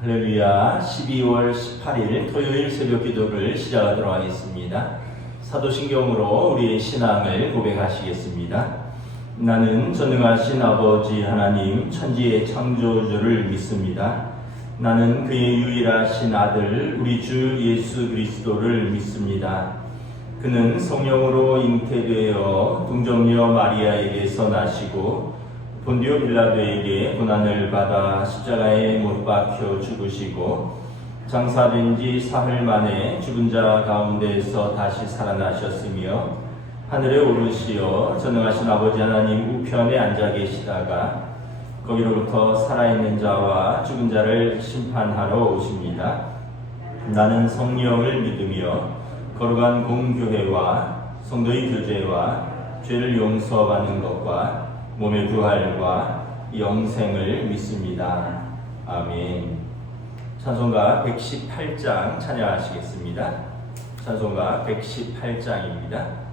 할렐루야. 12월 18일 토요일 새벽 기도를 시작하도록 하겠습니다. 사도신경으로 우리의 신앙을 고백하시겠습니다. 나는 전능하신 아버지 하나님 천지의 창조주를 믿습니다. 나는 그의 유일하신 아들 우리 주 예수 그리스도를 믿습니다. 그는 성령으로 잉태되어 동정녀 마리아에게서 나시고 본디오 빌라도에게 고난을 받아 십자가에 못 박혀 죽으시고 장사된 지 사흘 만에 죽은 자 가운데에서 다시 살아나셨으며 하늘에 오르시어 전능하신 아버지 하나님 우편에 앉아 계시다가 거기로부터 살아있는 자와 죽은 자를 심판하러 오십니다. 나는 성령을 믿으며 거룩한 공교회와 성도의 교제와 죄를 용서받는 것과 몸의 부활과 영생을 믿습니다. 아멘. 찬송가 118장 찬양하시겠습니다. 찬송가 118장입니다.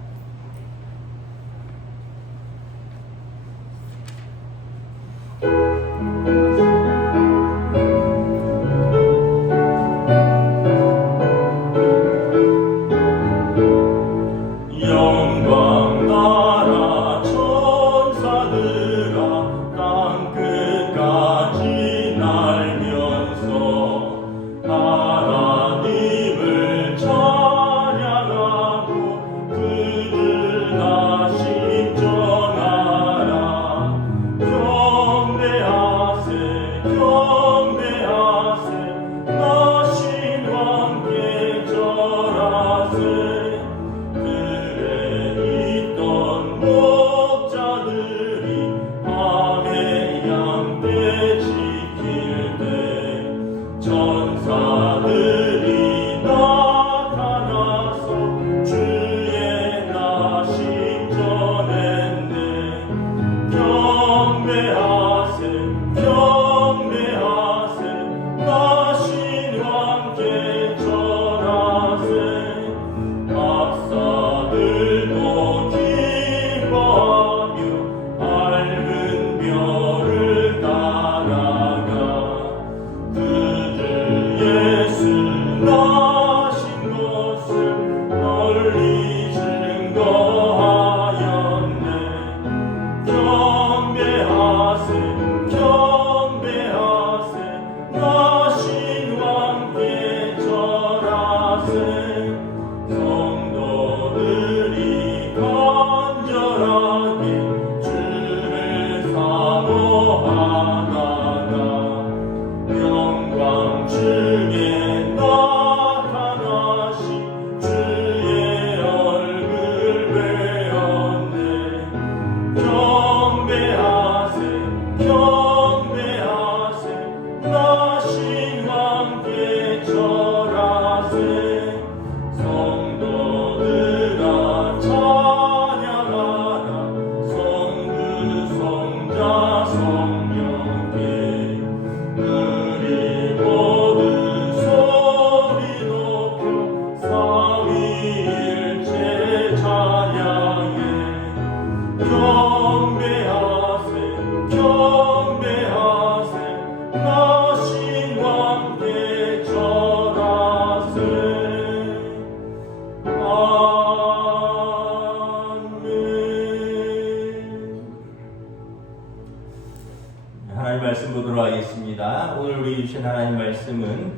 하나님 말씀 보도록 하겠습니다. 오늘 우리 주신 하나님 말씀은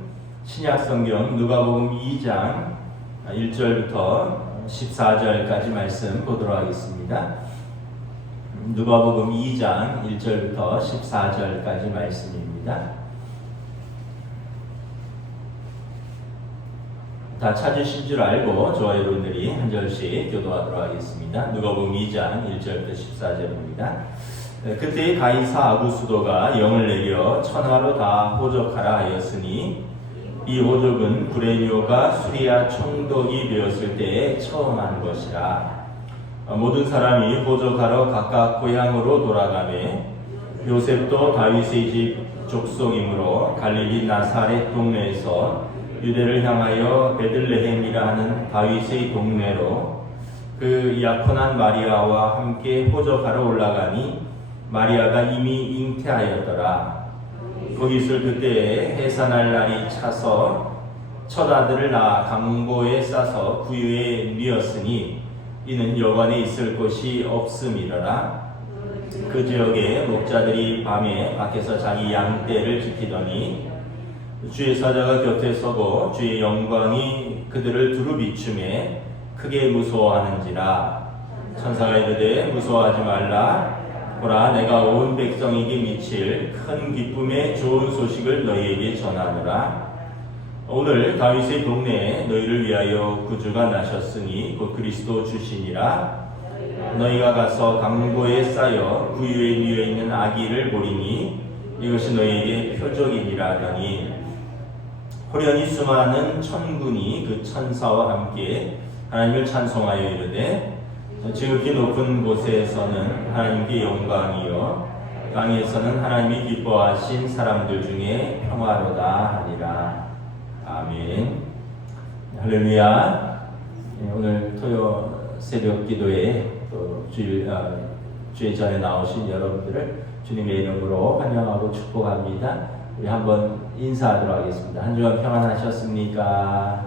신약성경 누가복음 2장 1절부터 14절까지 말씀 보도록 하겠습니다. 누가복음 2장 1절부터 14절까지 말씀입니다. 다 찾으신 줄 알고 저와 여러분들이 한 절씩 교도하도록 하겠습니다. 누가복음 2장 1절부터 14절입니다. 그때 가이사 아구수도가 영을 내려 천하로 다 호적하라 하였으니 이 호적은 구레뇨가 수리아 총독이 되었을 때에 처음 한 것이라. 모든 사람이 호적하러 각각 고향으로 돌아가매 요셉도 다윗의 집 족속이므로 갈릴리 나사렛 동네에서 유대를 향하여 베들레헴이라 하는 다윗의 동네로 그 약혼한 마리아와 함께 호적하러 올라가니 마리아가 이미 잉태하였더라. 거기 있을 그때에 해산할 날이 차서 첫 아들을 낳아 강보에 싸서 구유에 뉘었으니 이는 여관에 있을 곳이 없음이러라. 그 지역에 목자들이 밤에 밖에서 자기 양떼를 지키더니 주의 사자가 곁에 서고 주의 영광이 그들을 두루 비추매 크게 무서워하는지라. 천사가 이르되 무서워하지 말라. 보라, 내가 온 백성에게 미칠 큰 기쁨의 좋은 소식을 너희에게 전하노라. 오늘 다윗의 동네에 너희를 위하여 구주가 나셨으니 곧 그리스도 주시니라. 너희가 가서 강보에 쌓여 구유에 뉘어 있는 아기를 보리니 이것이 너희에게 표적이니라 하더니 호련히 수많은 천군이 그 천사와 함께 하나님을 찬송하여 이르되 지극히 높은 곳에서는 하나님께 영광이요 땅에서는 하나님이 기뻐하신 사람들 중에 평화로다 하니라. 아멘. 할렐루야. 오늘 토요 새벽 기도에 또 주일 전에 나오신 여러분들을 주님의 이름으로 환영하고 축복합니다. 우리 한번 인사하도록 하겠습니다. 한 주간 평안하셨습니까?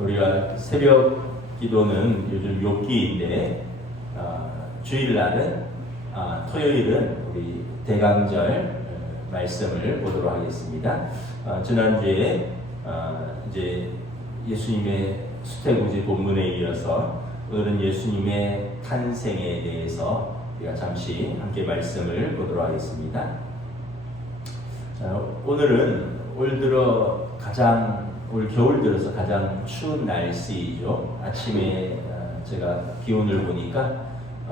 우리가 새벽 기도는 요즘 욥기인데 주일날은 토요일은 우리 대강절 말씀을 보도록 하겠습니다. 지난주에 이제 예수님의 수태구지 본문에 이어서 오늘은 예수님의 탄생에 대해서 우리가 잠시 함께 말씀을 보도록 하겠습니다. 오늘은 올 겨울 들어서 가장 추운 날씨이죠. 아침에 제가 기온을 보니까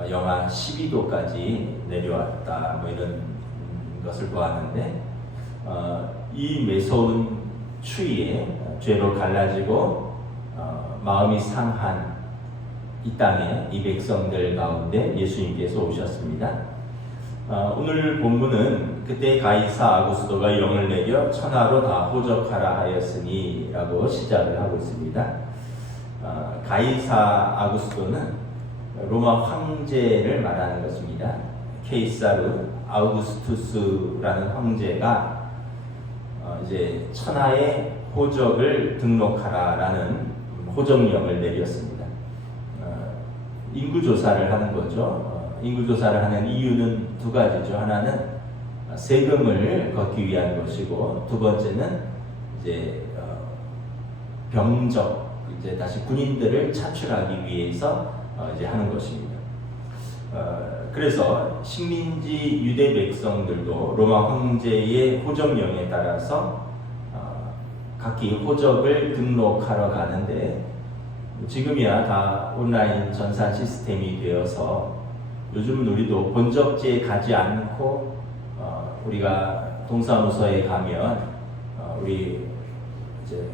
영하 12도까지 내려왔다 뭐 이런 것을 보았는데 이 매서운 추위에 죄로 갈라지고 마음이 상한 이 땅에 이 백성들 가운데 예수님께서 오셨습니다. 오늘 본문은 그때 가이사 아구스도가 영을 내려 천하로 다 호적하라 하였으니 라고 시작을 하고 있습니다. 가이사 아구스도는 로마 황제를 말하는 것입니다. 케이사르 아우구스투스라는 황제가 이제 천하의 호적을 등록하라라는 호적령을 내렸습니다. 인구조사를 하는 거죠. 인구조사를 하는 이유는 두 가지죠. 하나는 세금을 걷기 위한 것이고, 두 번째는 이제 병적, 이제 다시 군인들을 차출하기 위해서 이제 하는 것입니다. 그래서 식민지 유대 백성들도 로마 황제의 호적령에 따라서 각기 호적을 등록하러 가는데, 지금이야 다 온라인 전산 시스템이 되어서 요즘은 우리도 본적지에 가지 않고 우리가 동사무소에 가면 우리 이제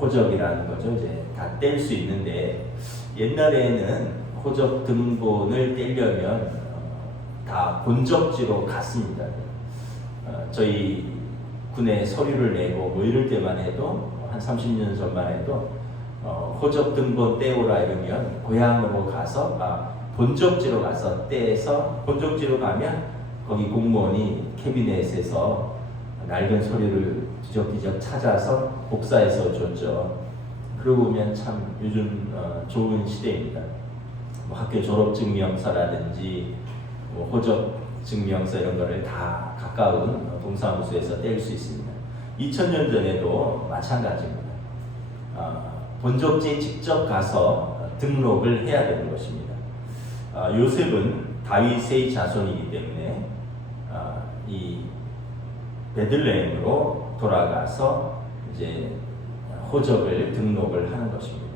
호적이라는 거죠. 이제 다 뗄 수 있는데, 옛날에는 호적 등본을 떼려면 다 본적지로 갔습니다. 저희 군에 서류를 내고 뭐 이럴 때만 해도 한 30년 전만 해도 호적 등본 떼오라 이러면 고향으로 가서 본적지로 가서 떼서 본적지로 가면 거기 공무원이 캐비넷에서 낡은 서류를 뒤적뒤적 찾아서 복사해서 줬죠. 그러고 보면 참 요즘 좋은 시대입니다. 뭐 학교 졸업증명서라든지 뭐 호적증명서 이런 거를 다 가까운 동사무소에서 뗄 수 있습니다. 2000년 전에도 마찬가지입니다. 본적지에 직접 가서 등록을 해야 되는 것입니다. 요셉은 다윗의 자손이기 때문에 이 베들레헴으로 돌아가서 이제 호적을 등록을 하는 것입니다.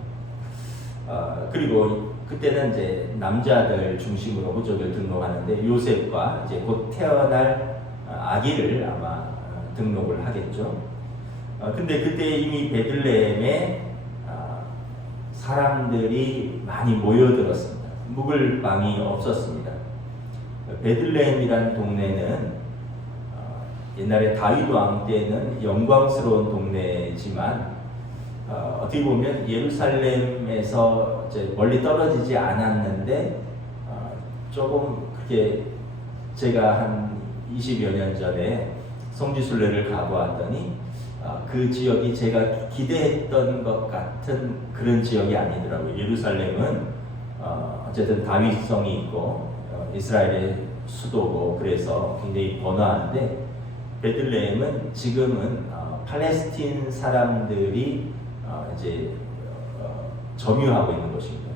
그리고 그때는 이제 남자들 중심으로 호적을 등록하는데, 요셉과 이제 곧 태어날 아기를 아마 등록을 하겠죠. 근데 그때 이미 베들레헴에 사람들이 많이 모여들었습니다. 묵을 방이 없었습니다. 베들레헴이라는 동네는 옛날에 다윗 왕 때는 영광스러운 동네지만 어떻게 보면 예루살렘에서 이제 멀리 떨어지지 않았는데 조금 그게 제가 한 20여 년 전에 성지순례를 가보았더니 그 지역이 제가 기대했던 것 같은 그런 지역이 아니더라고요. 예루살렘은 어쨌든 다윗성이 있고 이스라엘의 수도고 그래서 굉장히 번화한데, 베들레헴은 지금은 팔레스틴 사람들이 이제 점유하고 있는 곳입니다.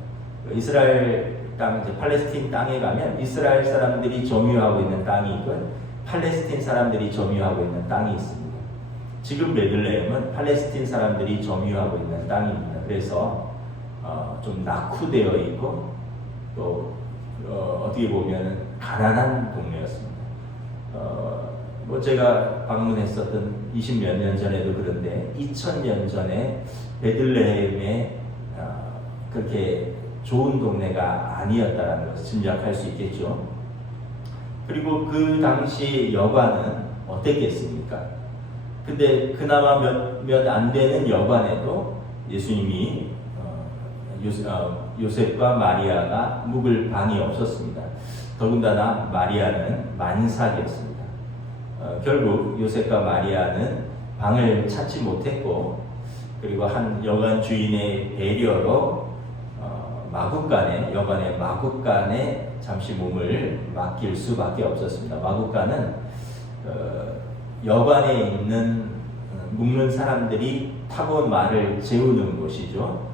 이스라엘 땅, 이제 팔레스틴 땅에 가면 이스라엘 사람들이 점유하고 있는 땅이 있고 팔레스틴 사람들이 점유하고 있는 땅이 있습니다. 지금 베들레헴은 팔레스틴 사람들이 점유하고 있는 땅입니다. 그래서 좀 낙후되어 있고 또 어떻게 보면 가난한 동네였습니다. 뭐 제가 방문했었던 20몇 년 전에도 그런데 2000년 전에 베들레헴에 그렇게 좋은 동네가 아니었다는 것을 짐작할 수 있겠죠. 그리고 그 당시 여관은 어땠겠습니까? 근데 그나마 몇 안 되는 여관에도 예수님이 요셉과 마리아가 묵을 방이 없었습니다. 더군다나 마리아는 만삭이었습니다. 결국 요셉과 마리아는 방을 찾지 못했고, 그리고 한 여관 주인의 배려로 여관의 마국간에 잠시 몸을 맡길 수밖에 없었습니다. 마국간은 여관에 있는 묵는 사람들이 타고 온 말을 재우는 곳이죠.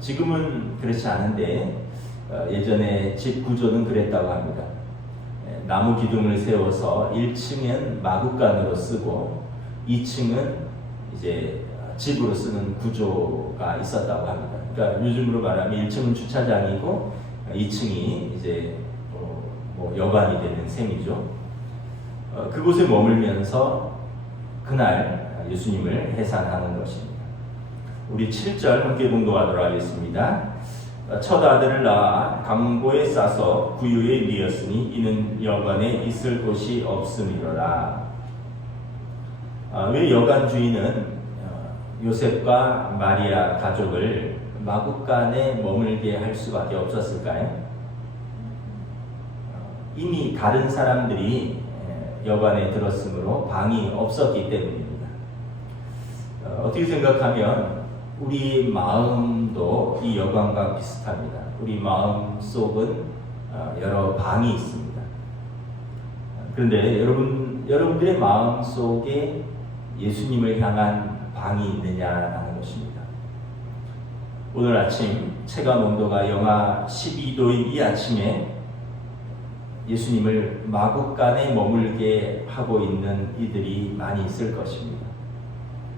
지금은 그렇지 않은데 예전에 집 구조는 그랬다고 합니다. 나무 기둥을 세워서 1층은 마국간으로 쓰고 2층은 이제 집으로 쓰는 구조가 있었다고 합니다. 그러니까 요즘으로 말하면 1층은 주차장이고 2층이 이제 뭐 여관이 되는 셈이죠. 그곳에 머물면서 그날 예수님을 해산하는 것입니다. 우리 7절 함께 봉독하도록 하겠습니다. 첫 아들을 낳아 강보에 싸서 구유에 뉘었으니 이는 여관에 있을 곳이 없음이로라. 왜 여관 주인은 요셉과 마리아 가족을 마국간에 머물게 할 수밖에 없었을까요? 이미 다른 사람들이 여관에 들었으므로 방이 없었기 때문입니다. 어떻게 생각하면 우리 마음도 이 여관과 비슷합니다. 우리 마음 속은 여러 방이 있습니다. 그런데 여러분들의 마음 속에 예수님을 향한 방이 있느냐라는 것입니다. 오늘 아침 체감 온도가 영하 12도인 이 아침에 예수님을 마국간에 머물게 하고 있는 이들이 많이 있을 것입니다.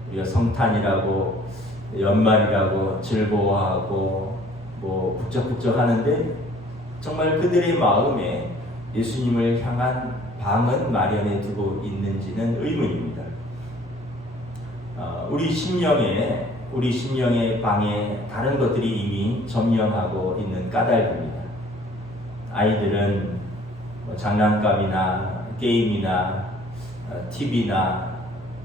우리가 성탄이라고 연말이라고 즐거워하고 뭐 북적북적 하는데 정말 그들의 마음에 예수님을 향한 방은 마련해 두고 있는지는 의문입니다. 우리 심령의 방에 다른 것들이 이미 점령하고 있는 까닭입니다. 아이들은 뭐 장난감이나 게임이나 TV나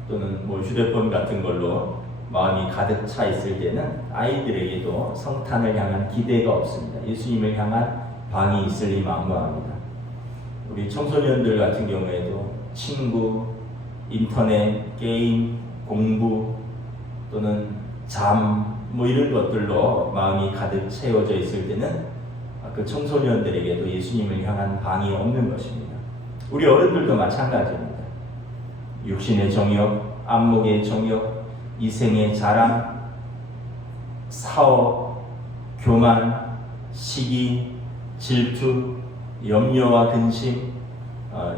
또는 뭐 휴대폰 같은 걸로 마음이 가득 차 있을 때는 아이들에게도 성탄을 향한 기대가 없습니다. 예수님을 향한 방이 있으리 망망합니다. 우리 청소년들 같은 경우에도 친구, 인터넷, 게임, 공부 또는 잠 뭐 이런 것들로 마음이 가득 채워져 있을 때는 그 청소년들에게도 예수님을 향한 방이 없는 것입니다. 우리 어른들도 마찬가지입니다. 육신의 정욕, 안목의 정욕, 이생의 자랑, 사업, 교만, 시기, 질투, 염려와 근심,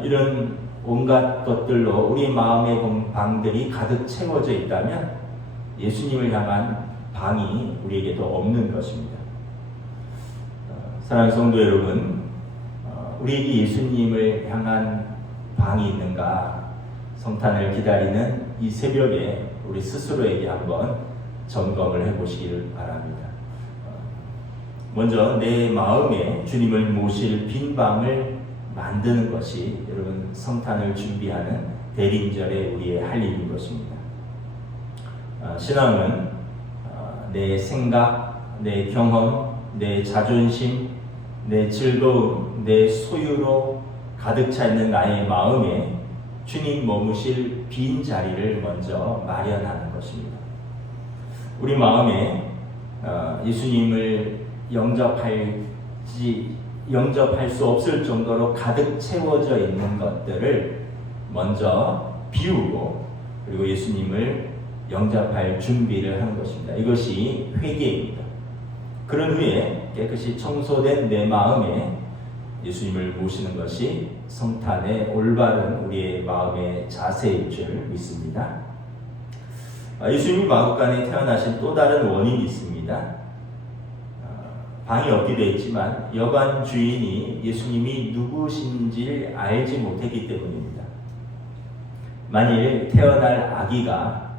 이런 온갖 것들로 우리 마음의 방들이 가득 채워져 있다면 예수님을 향한 방이 우리에게도 없는 것입니다. 사랑하는 성도 여러분, 우리에게 예수님을 향한 방이 있는가? 성탄을 기다리는 이 새벽에 우리 스스로에게 한번 점검을 해보시기를 바랍니다. 먼저 내 마음에 주님을 모실 빈 방을 만드는 것이 여러분 성탄을 준비하는 대림절의 우리의 할 일인 것입니다. 신앙은 내 생각, 내 경험, 내 자존심, 내 즐거움, 내 소유로 가득 차 있는 나의 마음에 주님 머무실 빈 자리를 먼저 마련하는 것입니다. 우리 마음에 예수님을 영접할 수 없을 정도로 가득 채워져 있는 것들을 먼저 비우고 그리고 예수님을 영접할 준비를 하는 것입니다. 이것이 회개입니다. 그런 후에 깨끗이 청소된 내 마음에 예수님을 모시는 것이 성탄의 올바른 우리의 마음의 자세일 줄 믿습니다. 예수님이 마구간에 태어나신 또 다른 원인이 있습니다. 방이 없게 되어 있지만 여관 주인이 예수님이 누구신지 알지 못했기 때문입니다. 만일 태어날 아기가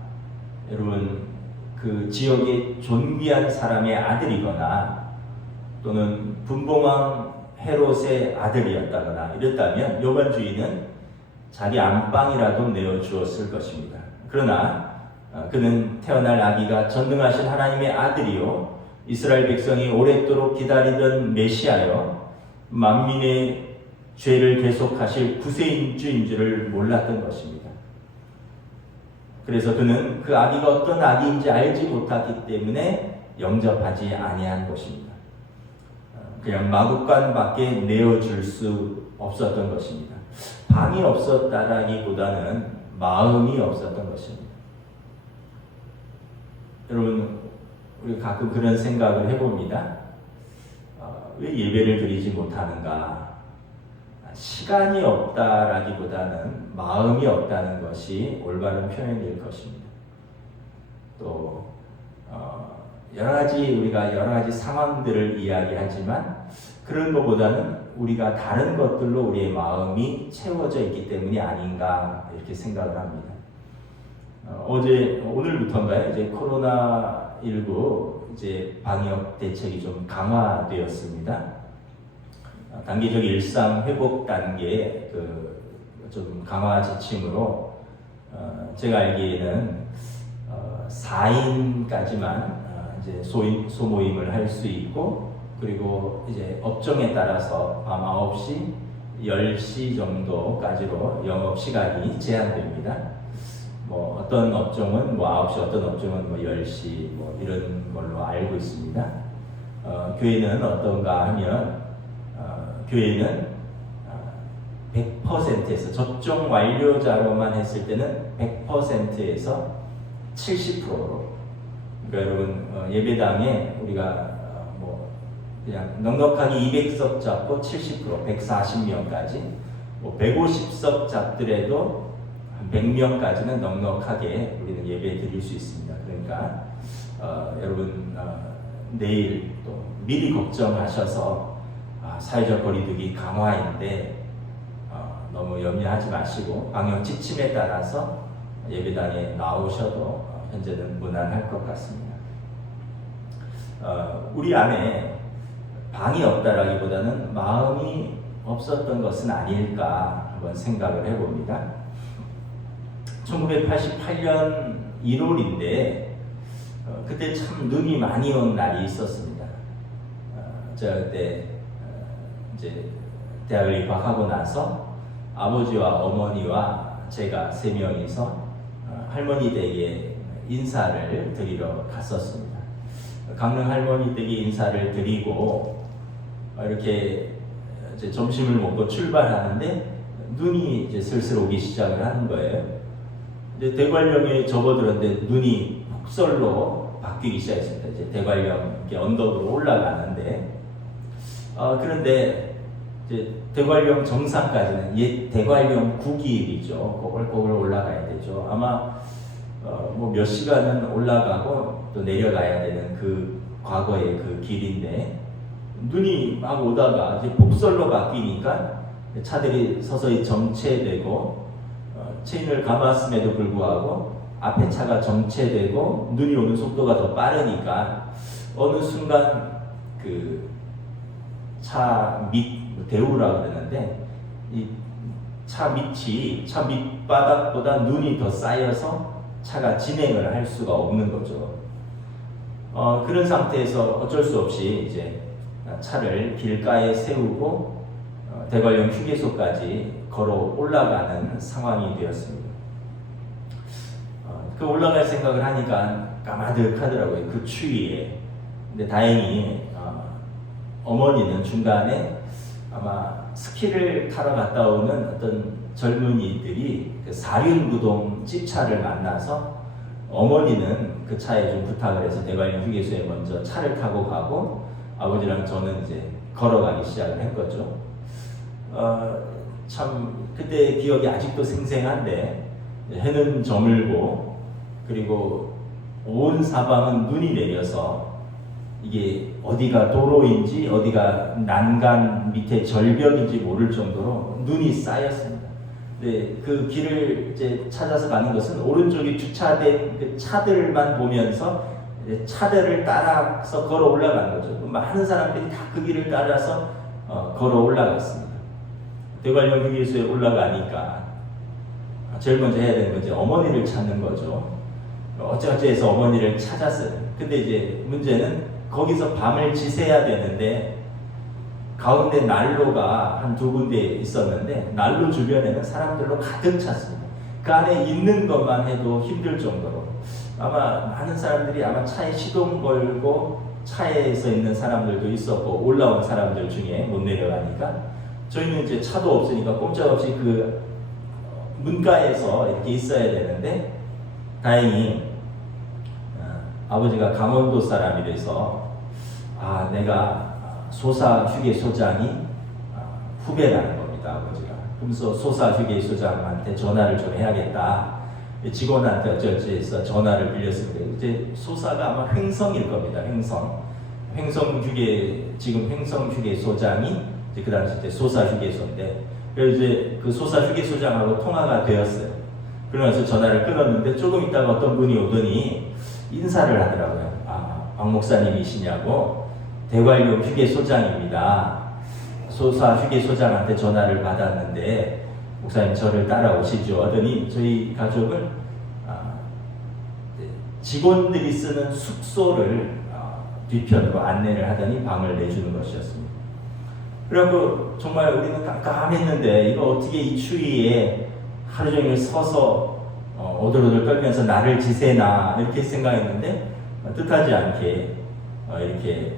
여러분 그 지역의 존귀한 사람의 아들이거나 또는 분봉왕 헤롯의 아들이었다거나 이랬다면 여관 주인은 자기 안방이라도 내어주었을 것입니다. 그러나 그는 태어날 아기가 전능하신 하나님의 아들이요 이스라엘 백성이 오랫도록 기다리던 메시아여 만민의 죄를 계속하실 구세주인 줄을 몰랐던 것입니다. 그래서 그는 그 아기가 어떤 아기인지 알지 못했기 때문에 영접하지 아니한 것입니다. 그냥 마구간 밖에 내어줄 수 없었던 것입니다. 방이 없었다라기보다는 마음이 없었던 것입니다. 여러분 우리 가끔 그런 생각을 해봅니다. 왜 예배를 드리지 못하는가? 시간이 없다라기보다는 마음이 없다는 것이 올바른 표현일 것입니다. 또 우리가 여러 가지 상황들을 이야기하지만 그런 것보다는 우리가 다른 것들로 우리의 마음이 채워져 있기 때문이 아닌가 이렇게 생각을 합니다. 오늘부터인가요? 이제 코로나19 이제 방역 대책이 좀 강화되었습니다. 단계적 일상 회복 단계 좀 강화 지침으로 제가 알기에는 4인까지만 이제 소모임을 할 수 있고 그리고 이제 업종에 따라서 밤 9시, 10시 정도까지로 영업 시간이 제한됩니다. 뭐 어떤 업종은 9시, 어떤 업종은 10시 이런 걸로 알고 있습니다. 교회는 어떤가 하면 교회는 100%에서 접종 완료자로만 했을 때는 100%에서 70%로 그러니까 여러분 예배당에 우리가 그냥 넉넉하게 200석 잡고 70% 140명까지 150석 잡더라도 100명까지는 넉넉하게 우리는 예배 드릴 수 있습니다. 그러니까 여러분 내일 또 미리 걱정하셔서 사회적 거리두기 강화인데 너무 염려하지 마시고 방역 지침에 따라서 예배당에 나오셔도 현재는 무난할 것 같습니다. 우리 안에 방이 없다라기보다는 마음이 없었던 것은 아닐까 한번 생각을 해봅니다. 1988년 1월인데 그때 참 눈이 많이 온 날이 있었습니다. 제가 그때 이제 대학을 입학하고 나서 아버지와 어머니와 제가 3명이서 할머니 댁에 인사를 드리러 갔었습니다. 강릉 할머니 댁에 인사를 드리고 이렇게 이제 점심을 먹고 출발하는데 눈이 이제 슬슬 오기 시작을 하는 거예요. 이제 대관령에 접어들었는데 눈이 폭설로 바뀌기 시작했습니다. 이제 대관령 언덕으로 올라가는데 그런데 이제 대관령 정상까지는 옛 대관령 9길이죠. 꼬글꼬글 올라가야 되죠. 아마 몇 시간은 올라가고 또 내려가야 되는 그 과거의 그 길인데 눈이 막 오다가 이제 폭설로 바뀌니까 차들이 서서히 정체되고 체인을 감았음에도 불구하고 앞에 차가 정체되고 눈이 오는 속도가 더 빠르니까 어느 순간 그 차 대우라고 그러는데 이 차 밑바닥보다 눈이 더 쌓여서 차가 진행을 할 수가 없는 거죠. 그런 상태에서 어쩔 수 없이 이제 차를 길가에 세우고 대관령 휴게소까지 걸어 올라가는 상황이 되었습니다. 그 올라갈 생각을 하니까 까마득하더라고요. 그 추위에. 근데 다행히 어머니는 중간에 아마 스키를 타러 갔다 오는 어떤 젊은이들이 그 사륜구동 찝차를 만나서 어머니는 그 차에 좀 부탁을 해서 대관령 휴게소에 먼저 차를 타고 가고 아버지랑 저는 이제 걸어가기 시작을 했거죠. 참 그때 기억이 아직도 생생한데 해는 저물고 그리고 온 사방은 눈이 내려서 이게 어디가 도로인지 어디가 난간 밑에 절벽인지 모를 정도로 눈이 쌓였습니다. 네, 그 길을 이제 찾아서 가는 것은 오른쪽에 주차된 그 차들만 보면서 차들을 따라서 걸어 올라가는 거죠. 많은 사람들이 다 그 길을 따라서 걸어 올라갔습니다. 대관령 휴게소에 올라가니까 제일 먼저 해야 되는 건 이제 어머니를 찾는 거죠. 어쩌어쩌해서 어머니를 찾았어요. 근데 이제 문제는 거기서 밤을 지새야 되는데 가운데 난로가 한 두 군데 있었는데 난로 주변에는 사람들로 가득 찼습니다. 그 안에 있는 것만 해도 힘들 정도로 아마 많은 사람들이 아마 차에 시동 걸고 차에서 있는 사람들도 있었고 올라온 사람들 중에 못 내려가니까 저희는 이제 차도 없으니까 꼼짝없이 그 문가에서 이렇게 있어야 되는데 다행히 아버지가 강원도 사람이라서 내가 소사 휴게소장이 후배라는 겁니다. 아버지가. 그래서 소사 휴게소장한테 전화를 좀 해야겠다. 직원한테 어쩔지해서 전화를 빌렸습니다. 이제 소사가 아마 횡성일 겁니다. 지금 횡성 휴게소장이 그 당시 이제 소사 휴게소인데, 그래서 이제 그 소사 휴게소장하고 통화가 되었어요. 그러면서 전화를 끊었는데 조금 있다가 어떤 분이 오더니 인사를 하더라고요. 박 목사님이시냐고. 대관령 휴게소장입니다. 소사 휴게소장한테 전화를 받았는데 목사님 저를 따라오시죠 하더니 저희 가족을 직원들이 쓰는 숙소를 뒤편으로 안내를 하더니 방을 내주는 것이었습니다. 그리고 정말 우리는 깜깜했는데 이거 어떻게 이 추위에 하루 종일 서서 오들오들 떨면서 나를 지새나 이렇게 생각했는데 뜻하지 않게 이렇게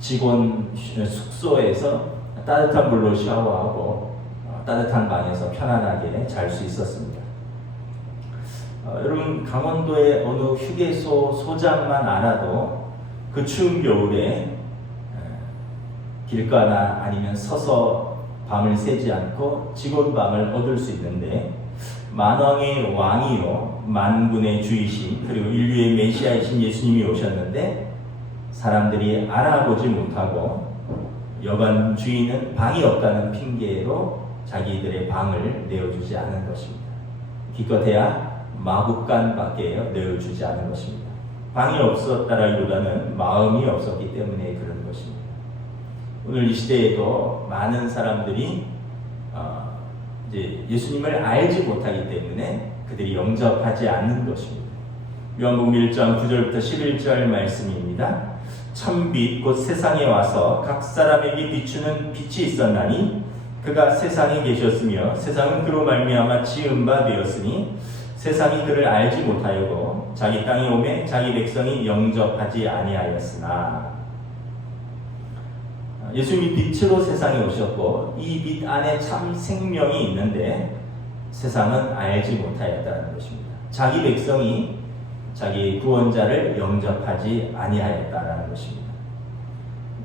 직원 숙소에서 따뜻한 물로 샤워하고 따뜻한 방에서 편안하게 잘 수 있었습니다. 여러분 강원도의 어느 휴게소 소장만 알아도 그 추운 겨울에 길가나 아니면 서서 밤을 새지 않고 직원방을 얻을 수 있는데 만왕의 왕이요 만군의 주이신 그리고 인류의 메시아이신 예수님이 오셨는데 사람들이 알아보지 못하고 여관 주인은 방이 없다는 핑계로 자기들의 방을 내어주지 않은 것입니다. 기껏해야 마구간밖에 내어주지 않은 것입니다. 방이 없었다라기보다는 마음이 없었기 때문에 그런 것입니다. 오늘 이 시대에도 많은 사람들이 이제 예수님을 알지 못하기 때문에 그들이 영접하지 않는 것입니다. 요한복음 1장 9절부터 11절 말씀입니다. 참빛 곧 세상에 와서 각 사람에게 비추는 빛이 있었나니 그가 세상에 계셨으며 세상은 그로 말미암아 지은 바 되었으니 세상이 그를 알지 못하였고 자기 땅에 오매 자기 백성이 영접하지 아니하였으나 예수님이 빛으로 세상에 오셨고 이 빛 안에 참 생명이 있는데 세상은 알지 못하였다는 것입니다. 자기 백성이 자기 구원자를 영접하지 아니하였다는 것입니다.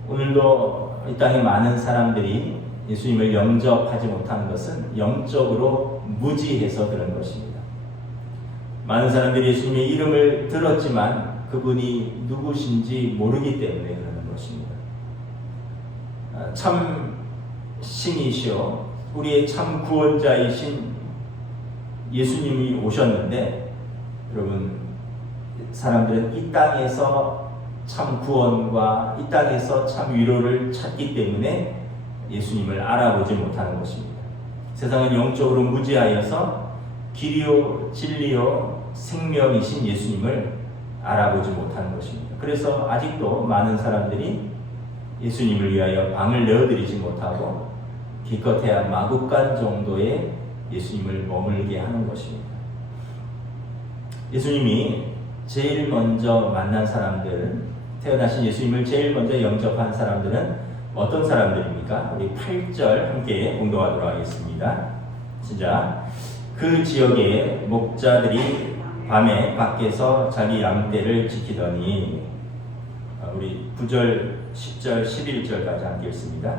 오늘도 이 땅에 많은 사람들이 예수님을 영접하지 못하는 것은 영적으로 무지해서 그런 것입니다. 많은 사람들이 예수님의 이름을 들었지만 그분이 누구신지 모르기 때문에 그러는 것입니다. 참 신이시오 우리의 참 구원자이신 예수님이 오셨는데 여러분 사람들은 이 땅에서 참 구원과 이 땅에서 참 위로를 찾기 때문에 예수님을 알아보지 못하는 것입니다. 세상은 영적으로 무지하여서 길이요 진리요 생명이신 예수님을 알아보지 못하는 것입니다. 그래서 아직도 많은 사람들이 예수님을 위하여 방을 내어드리지 못하고 기껏해야 마구간 정도의 예수님을 머물게 하는 것입니다. 예수님이 제일 먼저 만난 사람들, 태어나신 예수님을 제일 먼저 영접한 사람들은 어떤 사람들입니까? 우리 8절 함께 공독하도록 하겠습니다. 시작. 그 지역의 목자들이 밤에 밖에서 자기 양떼를 지키더니, 우리 9절, 10절, 11절까지 함께 읽습니다.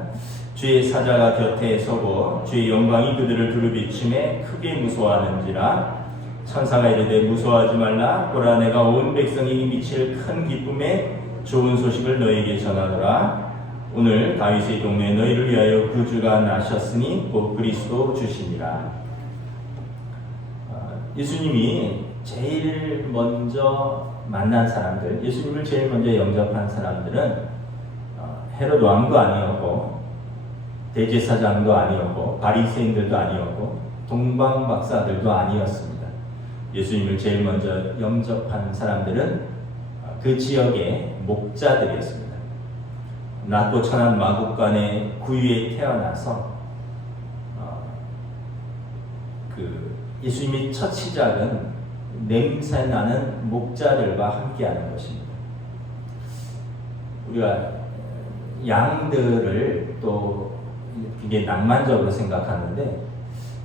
주의 사자가 곁에 서고 주의 영광이 그들을 두루비춤에 크게 무서워하는지라. 천사가 이르되 무서워하지 말라. 보라, 내가 온 백성이 미칠 큰 기쁨에 좋은 소식을 너에게 전하노라. 오늘 다윗의 동네에 너희를 위하여 구주가 나셨으니 곧 그리스도 주시니라. 예수님이 제일 먼저 만난 사람들, 예수님을 제일 먼저 영접한 사람들은 헤롯 왕도 아니었고, 대제사장도 아니었고, 바리새인들도 아니었고, 동방 박사들도 아니었습니다. 예수님을 제일 먼저 영접한 사람들은 그 지역의 목자들이었습니다. 낮고 천한 마국간의 구유에 태어나서 예수님의 첫 시작은 냄새나는 목자들과 함께하는 것입니다. 우리가 양들을 또 굉장히 낭만적으로 생각하는데,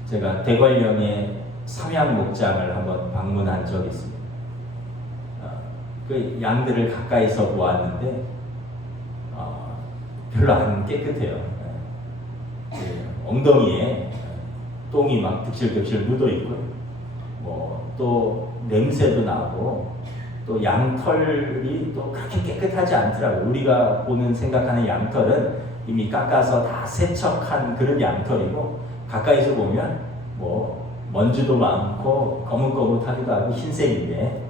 제가 대관령의 삼양 목장을 한번 방문한 적이 있습니다. 그 양들을 가까이서 보았는데 별로 안 깨끗해요. 엉덩이에 똥이 막 득실득실 묻어 있고, 또 냄새도 나고, 또 양털이 또 그렇게 깨끗하지 않더라고요. 우리가 생각하는 양털은 이미 깎아서 다 세척한 그런 양털이고, 가까이서 보면 먼지도 많고 거뭇거뭇하기도 하고 흰색인데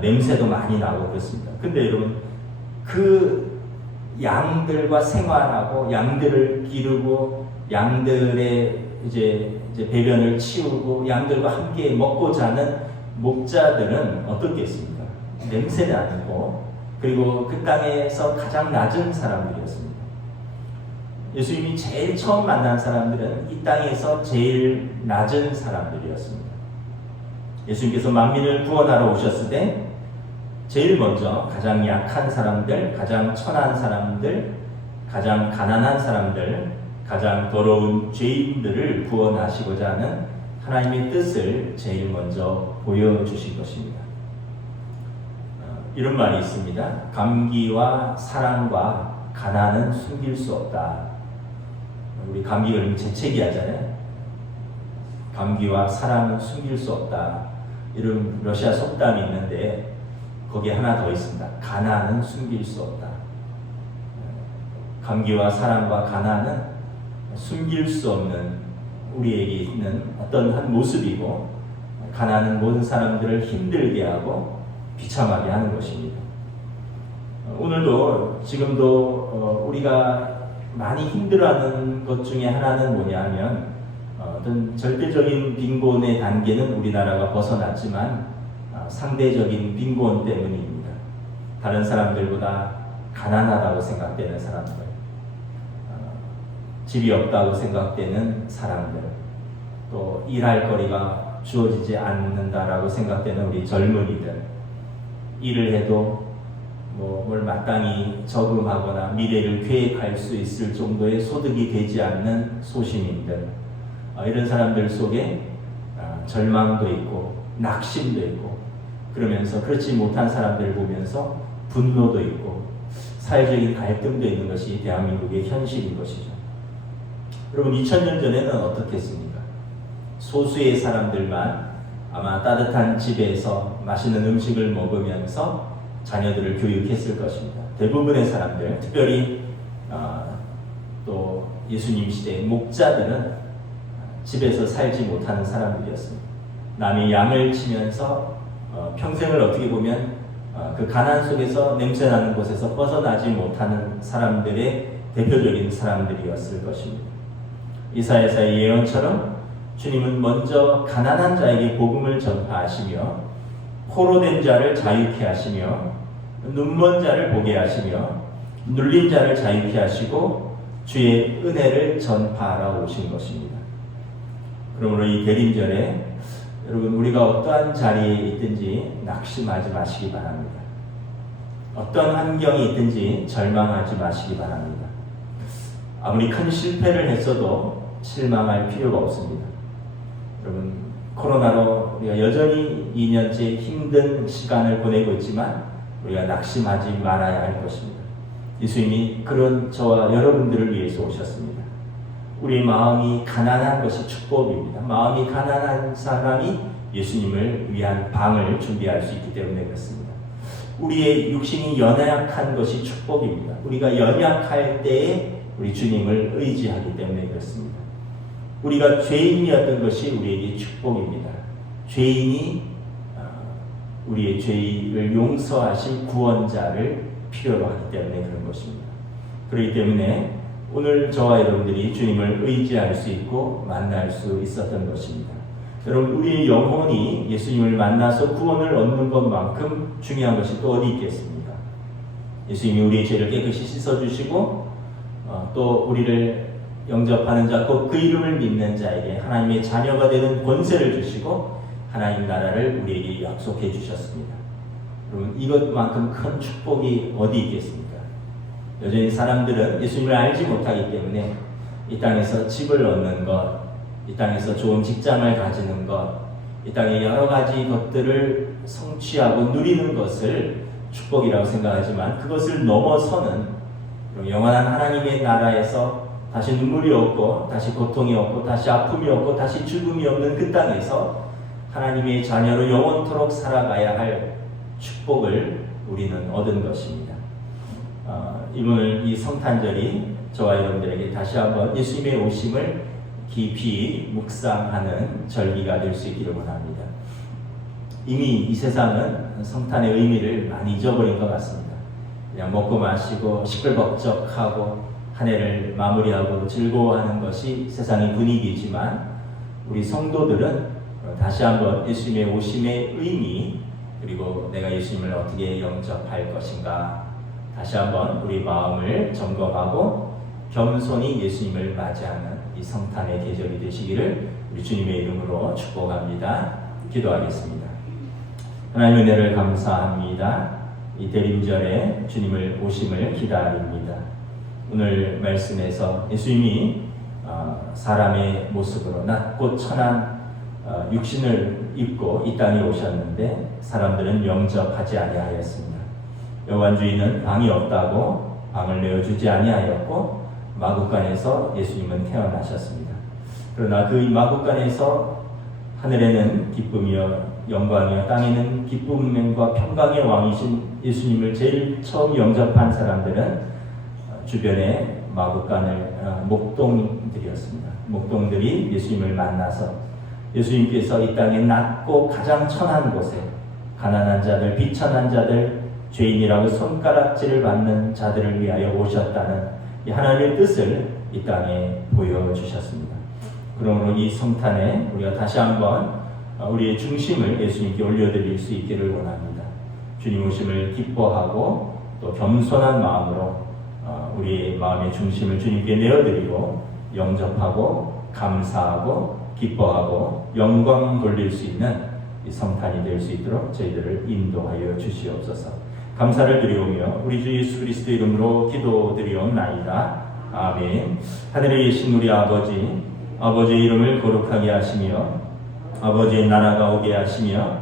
냄새도 많이 나고 그렇습니다. 근데 여러분, 그 양들과 생활하고 양들을 기르고 양들의 이제 배변을 치우고 양들과 함께 먹고 자는 목자들은 어떻겠습니까? 냄새 나고, 그리고 그 땅에서 가장 낮은 사람들이었습니다. 예수님이 제일 처음 만난 사람들은 이 땅에서 제일 낮은 사람들이었습니다. 예수님께서 만민을 구원하러 오셨을 때 제일 먼저 가장 약한 사람들, 가장 천한 사람들, 가장 가난한 사람들, 가장 더러운 죄인들을 구원하시고자 하는 하나님의 뜻을 제일 먼저 보여주신 것입니다. 이런 말이 있습니다. 감기와 사랑과 가난은 숨길 수 없다. 우리 감기 걸리면 재채기 하잖아요. 감기와 사랑은 숨길 수 없다. 이런 러시아 속담이 있는데 거기에 하나 더 있습니다. 가난은 숨길 수 없다. 감기와 사랑과 가난은 숨길 수 없는 우리에게 있는 어떤 한 모습이고, 가난은 모든 사람들을 힘들게 하고 비참하게 하는 것입니다. 오늘도 지금도 우리가 많이 힘들어하는 것 중에 하나는 뭐냐 하면, 어떤 절대적인 빈곤의 단계는 우리나라가 벗어났지만 상대적인 빈곤 때문입니다. 다른 사람들보다 가난하다고 생각되는 사람들, 집이 없다고 생각되는 사람들, 또 일할 거리가 주어지지 않는다라고 생각되는 우리 젊은이들, 일을 해도 뭘 마땅히 저금하거나 미래를 계획할 수 있을 정도의 소득이 되지 않는 소시민들, 이런 사람들 속에 절망도 있고 낙심도 있고, 그러면서 그렇지 못한 사람들을 보면서 분노도 있고 사회적인 갈등도 있는 것이 대한민국의 현실인 것이죠. 여러분, 2000년 전에는 어떻겠습니까? 소수의 사람들만 아마 따뜻한 집에서 맛있는 음식을 먹으면서 자녀들을 교육했을 것입니다. 대부분의 사람들, 특별히 또 예수님 시대의 목자들은 집에서 살지 못하는 사람들이었습니다. 남이 양을 치면서 평생을 어떻게 보면 그 가난 속에서 냄새나는 곳에서 벗어나지 못하는 사람들의 대표적인 사람들이었을 것입니다. 이사야서의 예언처럼 주님은 먼저 가난한 자에게 복음을 전파하시며, 포로된 자를 자유케 하시며, 눈먼 자를 보게 하시며, 눌린 자를 자유케 하시고, 주의 은혜를 전파하러 오신 것입니다. 그러므로 이 대림절에 여러분 우리가 어떠한 자리에 있든지 낙심하지 마시기 바랍니다. 어떤 환경이 있든지 절망하지 마시기 바랍니다. 아무리 큰 실패를 했어도 실망할 필요가 없습니다. 여러분 코로나로 우리가 여전히 2년째 힘든 시간을 보내고 있지만 우리가 낙심하지 말아야 할 것입니다. 예수님이 그런 저와 여러분들을 위해서 오셨습니다. 우리 마음이 가난한 것이 축복입니다. 마음이 가난한 사람이 예수님을 위한 방을 준비할 수 있기 때문에 그렇습니다. 우리의 육신이 연약한 것이 축복입니다. 우리가 연약할 때에 우리 주님을 의지하기 때문에 그렇습니다. 우리가 죄인이었던 것이 우리에게 축복입니다. 죄인이 우리의 죄를 용서하신 구원자를 필요로 하기 때문에 그런 것입니다. 그렇기 때문에 오늘 저와 여러분들이 주님을 의지할 수 있고 만날 수 있었던 것입니다. 여러분 우리의 영혼이 예수님을 만나서 구원을 얻는 것만큼 중요한 것이 또 어디 있겠습니까? 예수님이 우리의 죄를 깨끗이 씻어주시고 또 우리를 영접하는 자, 곧 그 이름을 믿는 자에게 하나님의 자녀가 되는 권세를 주시고 하나님 나라를 우리에게 약속해 주셨습니다. 여러분 이것만큼 큰 축복이 어디 있겠습니까? 여전히 사람들은 예수님을 알지 못하기 때문에 이 땅에서 집을 얻는 것, 이 땅에서 좋은 직장을 가지는 것, 이 땅의 여러 가지 것들을 성취하고 누리는 것을 축복이라고 생각하지만 그것을 넘어서는 영원한 하나님의 나라에서 다시 눈물이 없고 다시 고통이 없고 다시 아픔이 없고 다시 죽음이 없는 그 땅에서 하나님의 자녀로 영원토록 살아가야 할 축복을 우리는 얻은 것입니다. 오늘 이 성탄절이 저와 여러분들에게 다시 한번 예수님의 오심을 깊이 묵상하는 절기가 될 수 있기를 원합니다. 이미 이 세상은 성탄의 의미를 많이 잊어버린 것 같습니다. 그냥 먹고 마시고 시끌벅적하고 한 해를 마무리하고 즐거워하는 것이 세상의 분위기이지만 우리 성도들은 다시 한번 예수님의 오심의 의미 그리고 내가 예수님을 어떻게 영접할 것인가 다시 한번 우리 마음을 점검하고 겸손히 예수님을 맞이하는 이 성탄의 계절이 되시기를 우리 주님의 이름으로 축복합니다. 기도하겠습니다. 하나님의 은혜를 감사합니다. 이 대림절에 주님을 오심을 기다립니다. 오늘 말씀에서 예수님이 사람의 모습으로 낮고 천한 육신을 입고 이 땅에 오셨는데 사람들은 영접하지 아니하였습니다. 여관주인은 방이 없다고 방을 내어주지 아니하였고 마구간에서 예수님은 태어나셨습니다. 그러나 그 마구간에서 하늘에는 기쁨이요 영광이요 땅에는 기쁨과 평강의 왕이신 예수님을 제일 처음 영접한 사람들은 주변의 마구간을 목동들이었습니다. 목동들이 예수님을 만나서 예수님께서 이 땅에 낮고 가장 천한 곳에 가난한 자들, 비천한 자들, 죄인이라고 손가락질을 받는 자들을 위하여 오셨다는 이 하나님의 뜻을 이 땅에 보여주셨습니다. 그러므로 이 성탄에 우리가 다시 한번 우리의 중심을 예수님께 올려드릴 수 있기를 원합니다. 주님 오심을 기뻐하고 또 겸손한 마음으로 우리의 마음의 중심을 주님께 내어드리고 영접하고 감사하고 기뻐하고 영광 돌릴 수 있는 이 성탄이 될 수 있도록 저희들을 인도하여 주시옵소서. 감사를 드리오며 우리 주 예수 그리스도 이름으로 기도드리옵나이다. 아멘. 하늘에 계신 우리 아버지, 아버지의 이름을 거룩하게 하시며 아버지의 나라가 오게 하시며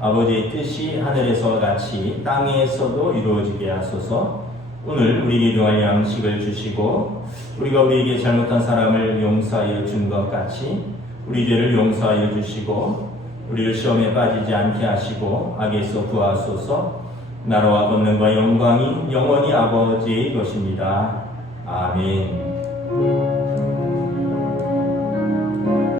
아버지의 뜻이 하늘에서 같이 땅에서도 이루어지게 하소서. 오늘 우리에게 필요한 양식을 주시고 우리가 우리에게 잘못한 사람을 용서하여 준 것 같이 우리 죄를 용서하여 주시고 우리를 시험에 빠지지 않게 하시고 악에서 구하소서. 나라와 권능과 영광이 영원히 아버지의 것입니다. 아멘.